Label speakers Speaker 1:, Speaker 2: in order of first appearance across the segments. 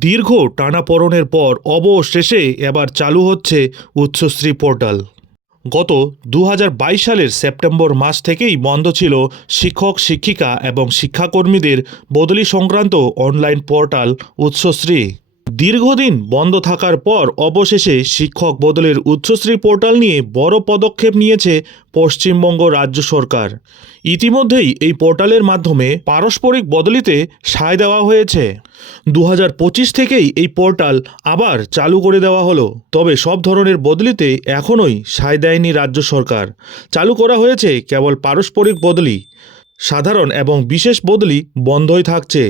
Speaker 1: দীর্ঘ টানাপড়নের পর অবশেষে এবার চালু হচ্ছে উচ্চশ্রী পোর্টাল। গত দু হাজার বাইশ সালের সেপ্টেম্বর মাস থেকেই বন্ধ ছিল শিক্ষক, শিক্ষিকা এবং শিক্ষাকর্মীদের বদলি সংক্রান্ত অনলাইন পোর্টাল উচ্চশ্রী। দীর্ঘদিন বন্ধ থাকার পর অবশেষে শিক্ষক বদলের উচ্চশ্রী পোর্টাল নিয়ে বড় পদক্ষেপ নিয়েছে পশ্চিমবঙ্গ রাজ্য সরকার। ইতিমধ্যেই এই পোর্টালের মাধ্যমে পারস্পরিক বদলিতে সায় দেওয়া হয়েছে। দু হাজার পঁচিশ থেকেই এই পোর্টাল আবার চালু করে দেওয়া হলো। তবে সব ধরনের বদলিতে এখনোই সায় দেয়নি রাজ্য সরকার। চালু করা হয়েছে কেবল পারস্পরিক বদলি সাধারণ এবং বিশেষ বদলি বন্ধই থাকছে।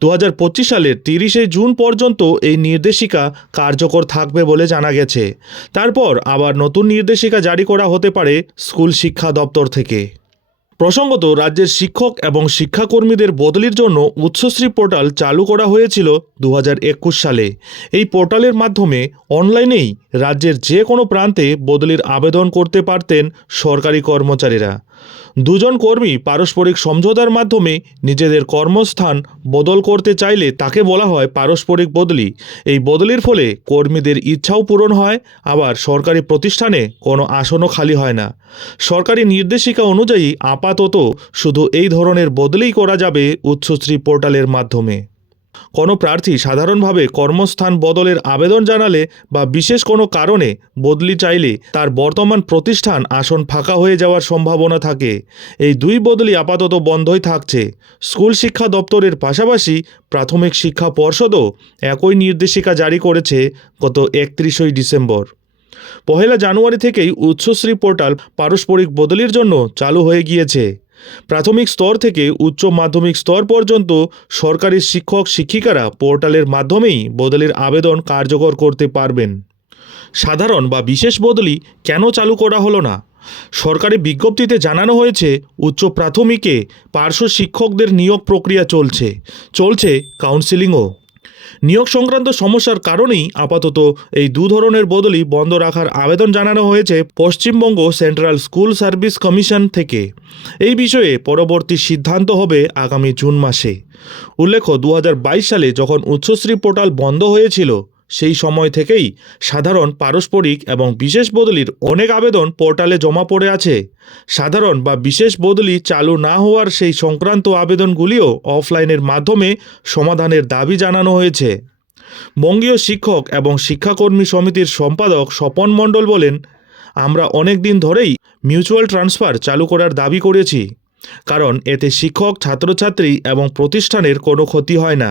Speaker 1: দু হাজার পঁচিশ সালের তিরিশে জুন পর্যন্ত এই নির্দেশিকা কার্যকর থাকবে বলে জানা গেছে। তারপর আবার নতুন নির্দেশিকা জারি করা হতে পারে স্কুল শিক্ষা দপ্তর থেকে। প্রসঙ্গত, রাজ্যের শিক্ষক এবং শিক্ষাকর্মীদের বদলির জন্য উচ্চশ্রী পোর্টাল চালু করা হয়েছিল দু হাজার একুশ সালে। এই পোর্টালের মাধ্যমে অনলাইনেই রাজ্যের যে কোনো প্রান্তে বদলির আবেদন করতে পারতেন সরকারি কর্মচারীরা। দুজন কর্মী পারস্পরিক সমঝোতার মাধ্যমে নিজেদের কর্মস্থান বদল করতে চাইলে তাকে বলা হয় পারস্পরিক বদলি। এই বদলির ফলে কর্মীদের ইচ্ছাও পূরণ হয়, আবার সরকারি প্রতিষ্ঠানে কোনো আসনও খালি হয় না। সরকারি নির্দেশিকা অনুযায়ী আপাতত শুধু এই ধরনের বদলেই করা যাবে উচ্চশ্রী পোর্টালের মাধ্যমে। কোনো প্রার্থী সাধারণভাবে কর্মস্থান বদলের আবেদন জানালে বা বিশেষ কোনো কারণে বদলি চাইলে তার বর্তমান প্রতিষ্ঠান আসন ফাঁকা হয়ে যাওয়ার সম্ভাবনা থাকে। এই দুই বদলি আপাতত বন্ধই থাকছে। স্কুল শিক্ষা দপ্তরের পাশাপাশি প্রাথমিক শিক্ষা পর্ষদও একই নির্দেশিকা জারি করেছে গত একত্রিশই ডিসেম্বর। পহেলা জানুয়ারি থেকেই উচ্চশ্রী পোর্টাল পারস্পরিক বদলির জন্য চালু হয়ে গিয়েছে। প্রাথমিক স্তর থেকে উচ্চ মাধ্যমিক স্তর পর্যন্ত সরকারি শিক্ষক, শিক্ষিকারা পোর্টালের মাধ্যমেই বদলির আবেদন কার্যকর করতে পারবেন। সাধারণ বা বিশেষ বদলি কেন চালু করা হলো না? সরকারি বিজ্ঞপ্তিতে জানানো হয়েছে, উচ্চ প্রাথমিকে পার্শ্ব শিক্ষকদের নিয়োগ প্রক্রিয়া চলছে। চলছে কাউন্সিলিংও। নিয়োগ সংক্রান্ত সমস্যার কারণেই আপাতত এই দু ধরনের বদলি বন্ধ রাখার আবেদন জানানো হয়েছে Paschimbanga central school service commission থেকে। এই বিষয়ে পরবর্তী সিদ্ধান্ত হবে আগামী জুন মাসে। উল্লেখ্য, দু হাজার বাইশ সালে যখন উচ্চশ্রী পোর্টাল বন্ধ হয়েছিল সেই সময় থেকেই সাধারণ পারস্পরিক এবং বিশেষ বদলির অনেক আবেদন পোর্টালে জমা পড়ে আছে। সাধারণ বা বিশেষ বদলি চালু না হওয়ার সেই সংক্রান্ত আবেদনগুলিও অফলাইনের মাধ্যমে সমাধানের দাবি জানানো হয়েছে। বঙ্গীয় শিক্ষক এবং শিক্ষাকর্মী সমিতির সম্পাদক স্বপন মণ্ডল বলেন, আমরা অনেক দিন ধরেই মিউচুয়াল ট্রান্সফার চালু করার দাবি করেছি। কারণ এতে শিক্ষক, ছাত্রছাত্রী এবং প্রতিষ্ঠানের কোনো ক্ষতি হয় না।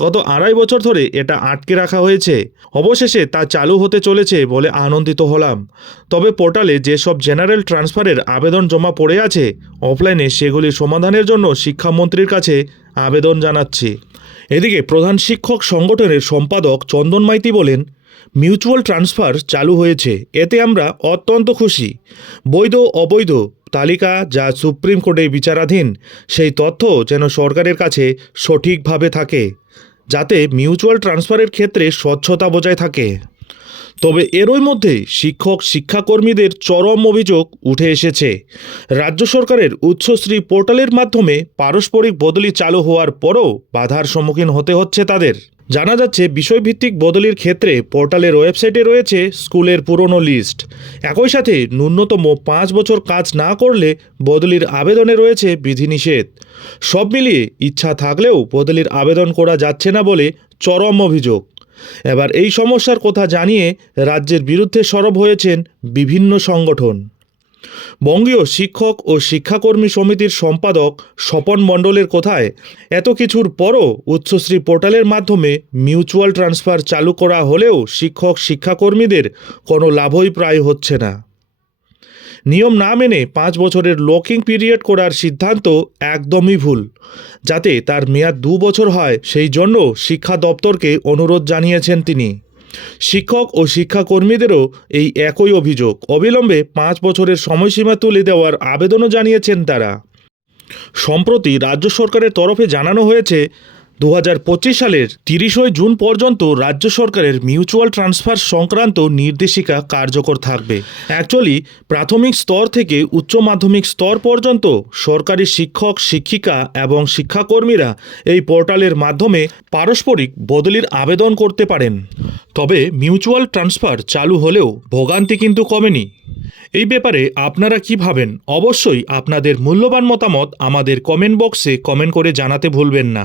Speaker 1: গত আড়াই বছর ধরে এটা আটকে রাখা হয়েছে। অবশেষে তা চালু হতে চলেছে বলে আনন্দিত হলাম। তবে পোর্টালে যেসব জেনারেল ট্রান্সফারের আবেদন জমা পড়ে আছে, অফলাইনে সেগুলি সমাধানের জন্য শিক্ষামন্ত্রীর কাছে আবেদন জানাচ্ছি। এদিকে প্রধান শিক্ষক সংগঠনের সম্পাদক চন্দন মাইতি বলেন, মিউচুয়াল ট্রান্সফার চালু হয়েছে। এতে আমরা অত্যন্ত খুশি। বৈধ, অবৈধ তালিকা যা সুপ্রিম কোর্টে বিচারাধীন, সেই তথ্য যেন সরকারের কাছে সঠিকভাবে থাকে, যাতে মিউচুয়াল ট্রান্সফারের ক্ষেত্রে স্বচ্ছতা বজায় থাকে। তবে এরই মধ্যে শিক্ষক, শিক্ষাকর্মীদের চরম অভিযোগ উঠে এসেছে। রাজ্য সরকারের উচ্চশ্রী পোর্টালের মাধ্যমে পারস্পরিক বদলি চালু হওয়ার পরও বাধার সম্মুখীন হতে হচ্ছে তাদের। জানা যাচ্ছে, বিষয়ভিত্তিক বদলির ক্ষেত্রে পোর্টালের ওয়েবসাইটে রয়েছে স্কুলের পুরনো লিস্ট। একই সাথে ন্যূনতম পাঁচ বছর কাজ না করলে বদলির আবেদনে রয়েছে বিধিনিষেধ। সব মিলিয়ে ইচ্ছা থাকলেও বদলির আবেদন করা যাচ্ছে না বলে চরম অভিযোগ। এবার এই সমস্যার কথা জানিয়ে রাজ্যের বিরুদ্ধে সরব হয়েছেন বিভিন্ন সংগঠন। বঙ্গীয় শিক্ষক ও শিক্ষাকর্মী সমিতির সম্পাদক স্বপন মণ্ডলের কথায়? এত কিছুর পরও উচ্চশ্রী পোর্টালের মাধ্যমে মিউচুয়াল ট্রান্সফার চালু করা হলেও শিক্ষক শিক্ষাকর্মীদের কোনো লাভই প্রায় হচ্ছে না। নিয়ম না মেনে পাঁচ বছরের লকিং পিরিয়ড করার সিদ্ধান্ত একদমই ভুল, যাতে তার মেয়াদ দু বছর হয়, সেই জন্য শিক্ষা দপ্তরকে অনুরোধ জানিয়েছেন তিনি। শিক্ষক ও শিক্ষাকর্মীদেরও এই একই অভিযোগ। অবিলম্বে পাঁচ বছরের সময়সীমা তুলে দেওয়ার আবেদনও জানিয়েছেন তারা। সম্প্রতি রাজ্য সরকারের তরফে জানানো হয়েছে দু হাজার পঁচিশ সালের তিরিশই জুন পর্যন্ত রাজ্য সরকারের মিউচুয়াল ট্রান্সফার সংক্রান্ত নির্দেশিকা কার্যকর থাকবে। অ্যাকচুয়ালি প্রাথমিক স্তর থেকে উচ্চ মাধ্যমিক স্তর পর্যন্ত সরকারি শিক্ষক, শিক্ষিকা এবং শিক্ষাকর্মীরা এই পোর্টালের মাধ্যমে পারস্পরিক বদলির আবেদন করতে পারেন। তবে মিউচুয়াল ট্রান্সফার চালু হলেও ভোগান্তি কিন্তু কমেনি। এই ব্যাপারে আপনারা কি ভাবেন? অবশ্যই আপনাদের মূল্যবান মতামত আমাদের কমেন্ট বক্সে কমেন্ট করে জানাতে ভুলবেন না।